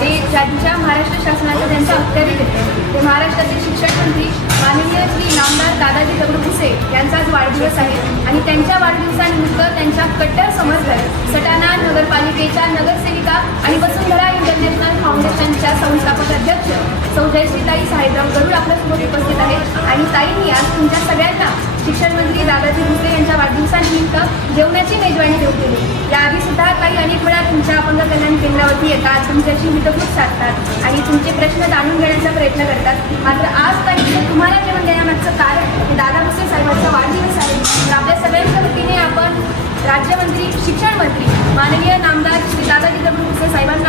ते ज्यांच्या महाराष्ट्र शासनाच्या त्यांच्या अखत्यारीत येते ते महाराष्ट्राचे शिक्षण मंत्री माननीय श्री नामदार दादाजी दगडू भुसे यांचा आज वाढदिवस आहे आणि त्यांच्या वाढदिवसानिमित्त त्यांच्या कट्टर समर्थक सटाणा नगरपालिकेच्या नगरसेविका आणि वसुंधरा इंटरनॅशनल फाउंडेशनच्या संस्थापक अध्यक्ष सौ जयश्रीताई साहेबराव गरुड आपल्यासोबत उपस्थित आहेत आणि ताईंनी आज तुमच्या सगळ्यांना शिक्षण मंत्री दादाजी भुसे यांच्या वाढदिवसानिमित्त जेवणाची मेजवानी देऊ केली। याआधी सुद्धा काही अनेक वेळा तुमच्या अपंग कल्याण केंद्रावरती येतात, तुमच्याशी हितगुज साधतात आणि तुमचे प्रश्न जाणून घेण्याचा प्रयत्न करतात। मात्र आज ताई तुम्हाला जेवण देण्यामागचं कारण हे दादा भुसे साहेबांचा वाढदिवस आहे। तर आपल्या सगळ्यांच्या वतीने आपण राज्यमंत्री शिक्षण मंत्री माननीय नामदार श्री दादाजी दगडू भुसे साहेबांना